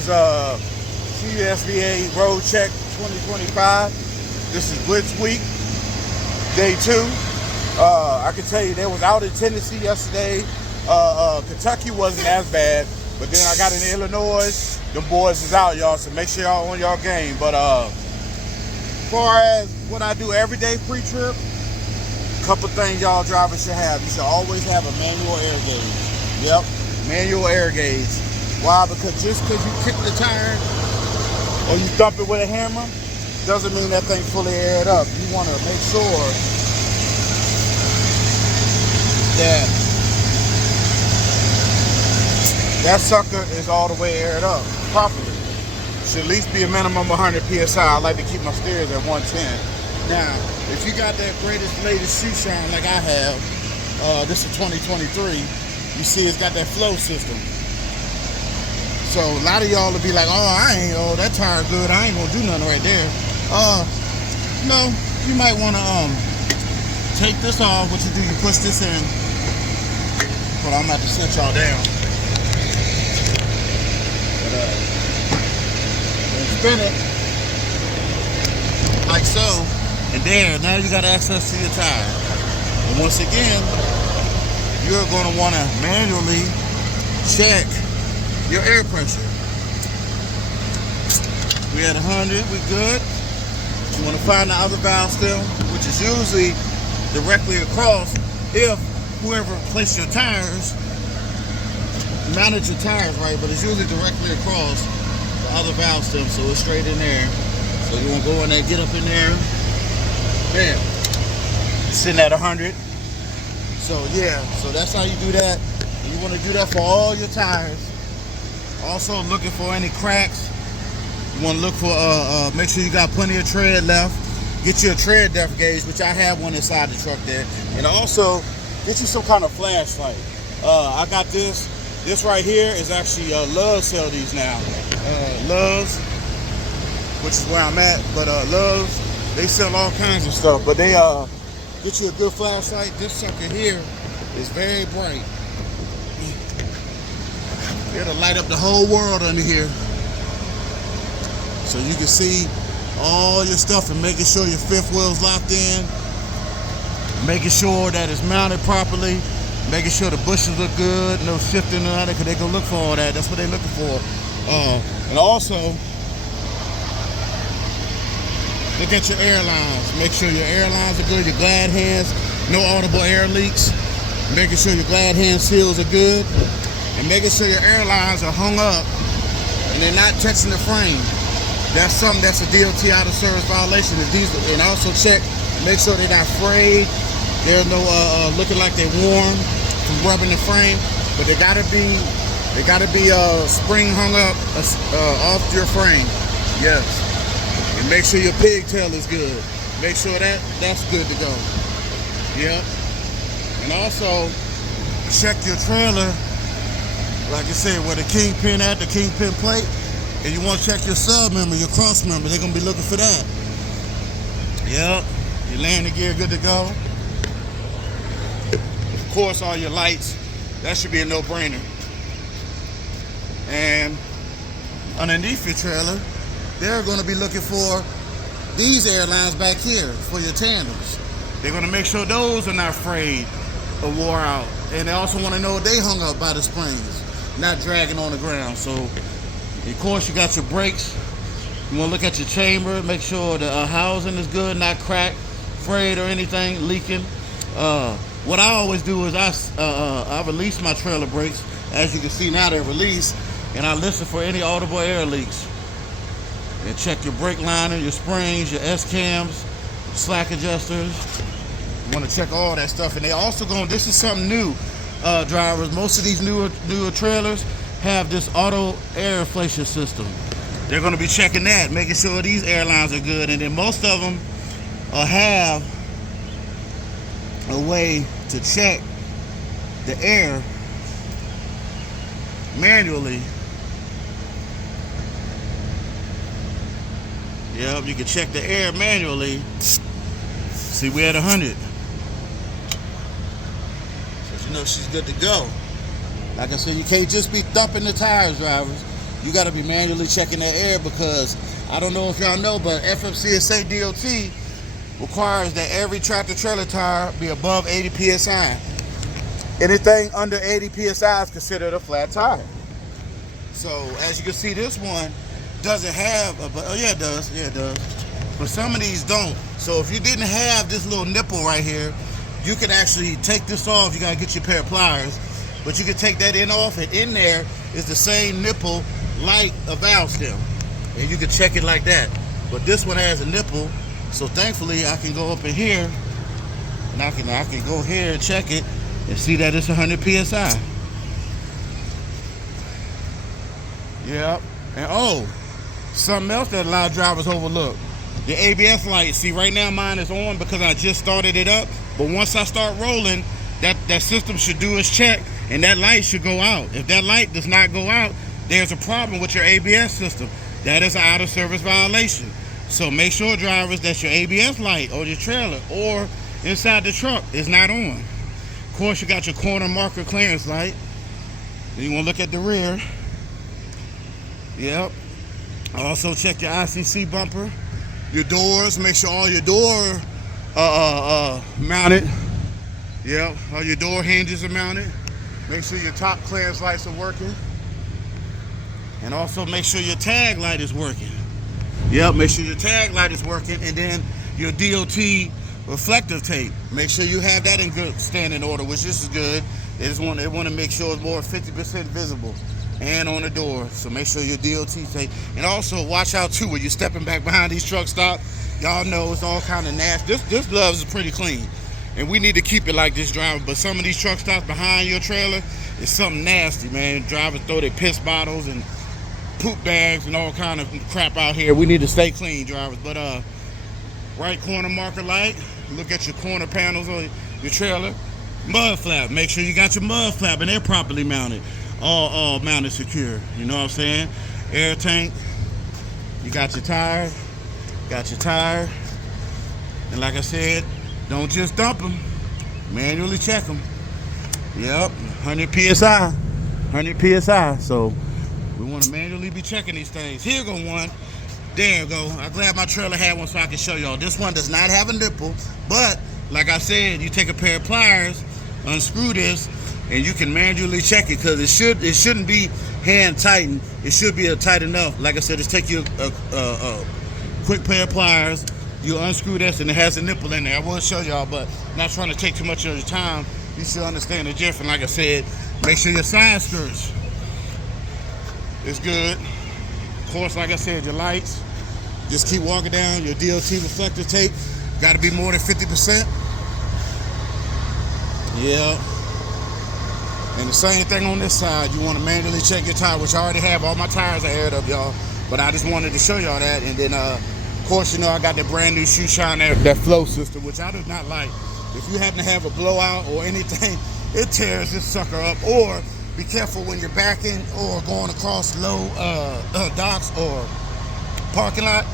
is CVSA ROADCHECK 2025. This is Blitz Week, Day 2. I can tell you they was out in Tennessee yesterday. Kentucky wasn't as bad, but then I got in Illinois. Them boys is out, y'all, so make sure y'all on y'all game. But as far as what I do every day pre-trip, couple things y'all drivers should have. You should always have a manual air gauge. Yep, manual air gauge. Why? Because just because you kick the tire or you thump it with a hammer doesn't mean that thing fully aired up. You want to make sure that that sucker is all the way aired up properly. Should at least be a minimum 100 PSI. I like to keep my steers at 110. Now, if you got that latest shoe shine like I have, this is 2023, you see it's got that flow system. So a lot of y'all will be like, oh, that tire good, I ain't gonna do nothing right there. No, you might wanna take this off. What you do, you push this in. But I'm about to set y'all down. But, spin it like so, and there, now you got access to your tire. And once again, you're gonna wanna manually check your air pressure. We at 100, we good. You want to find the other valve still, which is usually directly across. If whoever placed your tires mounted your tires right, but it's usually directly across the other valve stem, so it's straight in there. So you want to go in there, get up in there. Bam. Sitting at 100. So yeah, so that's how you do that. You want to do that for all your tires. Also looking for any cracks. You want to look for, make sure you got plenty of tread left. Get you a tread depth gauge, which I have one inside the truck there. And also, get you some kind of flashlight. I got this. This right here is actually, Love's sell these now. Love's, which is where I'm at. But Love's, they sell all kinds of stuff. But they get you a good flashlight. This sucker here is very bright. It'll light up the whole world under here. So you can see all your stuff and making sure your fifth wheel's locked in. Making sure that it's mounted properly. Making sure the bushes look good. No shifting or nothing, because they're going to look for all that. That's what they're looking for. And also, look at your airlines. Make sure your airlines are good. Your glad hands. No audible air leaks. Making sure your glad hand seals are good. And making sure your airlines are hung up and they're not touching the frame. That's something that's a DOT out of service violation. And also check, make sure they're not frayed. There's no looking like they're warm from rubbing the frame. But they gotta be spring hung up off your frame. Yes. And make sure your pigtail is good. Make sure that's good to go. Yep. And also check your trailer. Like I said, where the kingpin at, the kingpin plate, and you want to check your sub member, your cross member, they're going to be looking for that. Yep, your landing gear good to go. Of course, all your lights, that should be a no-brainer. And underneath your trailer, they're going to be looking for these airlines back here for your tandems. They're going to make sure those are not frayed or wore out. And they also want to know if they hung up by the springs, not dragging on the ground. So, of course, you got your brakes. You want to look at your chamber, make sure the housing is good, not cracked, frayed or anything, leaking. What I always do is I release my trailer brakes. As you can see now, they're released, and I listen for any audible air leaks. And check your brake liner, your springs, your S-cams, slack adjusters. You want to check all that stuff. And they also this is something new, drivers. Most of these newer trailers have this auto air inflation system. They're going to be checking that, making sure these airlines are good. And then most of them have a way to check the air manually. Yep, you can check the air manually. See, we're at 100. So you know she's good to go. Like I said, you can't just be thumping the tires, drivers. you got to be manually checking that air, because I don't know if y'all know, but FMCSA DOT requires that every tractor trailer tire be above 80 psi. Anything under 80 psi is considered a flat tire. So as you can see, this one doesn't have oh yeah, it does. Yeah, it does. But some of these don't. So if you didn't have this little nipple right here, you can actually take this off. You gotta get your pair of pliers, but you can take that end off, and in there is the same nipple like a valve stem, and you can check it like that. But this one has a nipple, so thankfully I can go up in here and I can go here and check it and see that it's 100 psi. Yep. And oh, something else that a lot of drivers overlook: the ABS light. See, right now mine is on because I just started it up, but once I start rolling, that system should do its check, and that light should go out. If that light does not go out, there's a problem with your ABS system. That is an out of service violation. So make sure, drivers, that your ABS light or your trailer or inside the truck is not on. Of course, you got your corner marker clearance light. Then you want to look at the rear. Yep. Also check your ICC bumper. Your doors, make sure all your door mounted. Yep, all your door hinges are mounted. Make sure your top clearance lights are working. And also make sure your tag light is working. Yep, make sure your tag light is working, and then your DOT reflective tape. Make sure you have that in good standing order, which this is good. They want to make sure it's more 50% visible and on the door. So make sure your DOT tape. And also watch out too when you're stepping back behind these truck stops. Y'all know it's all kind of nasty. This gloves is pretty clean, and we need to keep it like this, driver. But some of these truck stops behind your trailer is something nasty, man. Drivers throw their piss bottles and poop bags and all kind of crap out here. We need to stay clean, drivers. But right corner marker light. Look at your corner panels on your trailer. Mud flap. Make sure you got your mud flap and they're properly mounted. All mounted secure. You know what I'm saying? Air tank. You got your tire. Got your tire. And like I said, don't just dump them. Manually check them. Yep. 100 psi. 100 psi. So we want to manually be checking these things. Here go one. There you go. I'm glad my trailer had one so I can show y'all. This one does not have a nipple, but like I said, you take a pair of pliers, unscrew this, and you can manually check it, because it shouldn't be hand tightened. It should be tight enough. Like I said, just take you a quick pair of pliers, you unscrew this, and it has a nipple in there. I will show y'all, but I'm not trying to take too much of your time. You should understand the difference. Like I said, make sure your side skirts is good. Of course, like I said, your lights, just keep walking down. Your DOT reflector tape got to be more than 50%. Yeah. And the same thing on this side. You want to manually check your tire, which I already have. All my tires are aired up, y'all. But I just wanted to show y'all that. And then, of course, you know, I got the brand new shoe shine, that flow system, which I do not like. If you happen to have a blowout or anything, it tears this sucker up. Or be careful when you're backing or going across low docks or parking lot.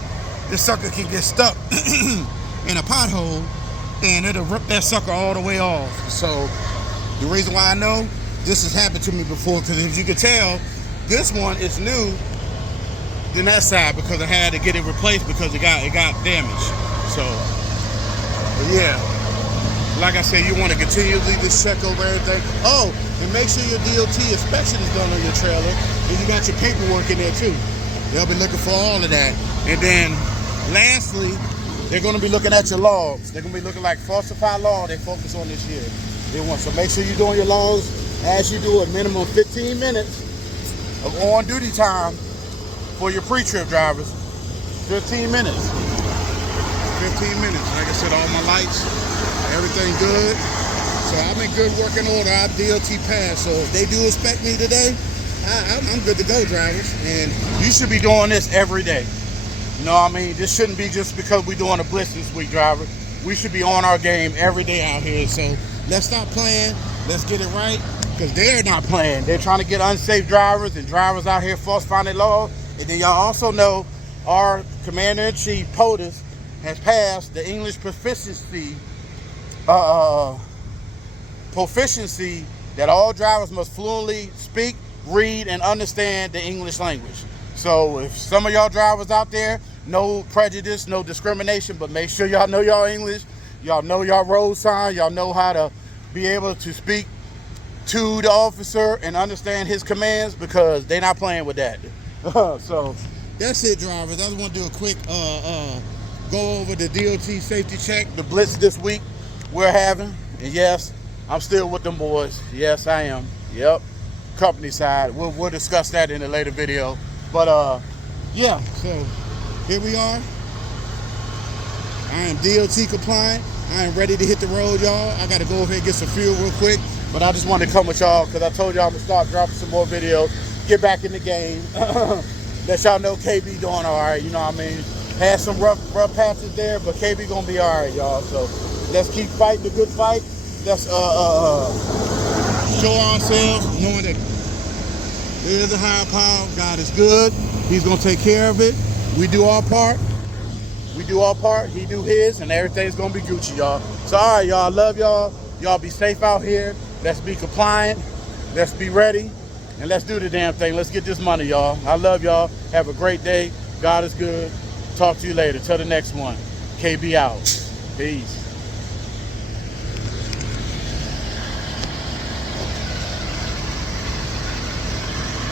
This sucker can get stuck in a pothole, and it'll rip that sucker all the way off. So the reason why I know this has happened to me before, because as you can tell, this one is new than that side, because I had to get it replaced because it got damaged. So yeah, like I said, you want to continually just check over everything. Oh, and make sure your DOT inspection is done on your trailer, and you got your paperwork in there too. They'll be looking for all of that. And then lastly, they're going to be looking at your logs. They're going to be looking like falsified log they focus on this year. So make sure you're doing your logs as you do a minimum 15 minutes of on-duty time for your pre-trip drivers. 15 minutes. 15 minutes. Like I said, all my lights, everything good. So I'm in good working order. I DOT pass. So if they do inspect me today, I'm good to go, drivers. And you should be doing this every day. You know what I mean? This shouldn't be just because we're doing a blitz this week, driver. We should be on our game every day out here. So let's stop playing. Let's get it right, because they're not playing. They're trying to get unsafe drivers and drivers out here falsifying their laws. And then y'all also know our Commander-in-Chief, POTUS, has passed the English proficiency that all drivers must fluently speak, read and understand the English language. So if some of y'all drivers out there, no prejudice, no discrimination, but make sure y'all know y'all English, y'all know y'all road sign, y'all know how to be able to speak to the officer and understand his commands, because they're not playing with that. So that's it, drivers. I just want to do a quick go over the DOT safety check, the blitz this week we're having. And yes, I'm still with them boys. Yes, I am. Yep. Company side. We'll discuss that in a later video. But yeah, so here we are. I am DOT compliant. I am ready to hit the road, y'all. I got to go over here and get some fuel real quick. But I just wanted to come with y'all because I told y'all I'm going to start dropping some more videos. Get back in the game. Let y'all know KB doing all right. You know what I mean? Had some rough patches there, but KB going to be all right, y'all. So let's keep fighting the good fight. Let's show ourselves knowing that there is a higher power. God is good. He's going to take care of it. We do our part. We do our part. He do his, and everything's going to be Gucci, y'all. So, all right, y'all. I love y'all. Y'all be safe out here. Let's be compliant. Let's be ready. And let's do the damn thing. Let's get this money, y'all. I love y'all. Have a great day. God is good. Talk to you later. Till the next one. KB out. Peace.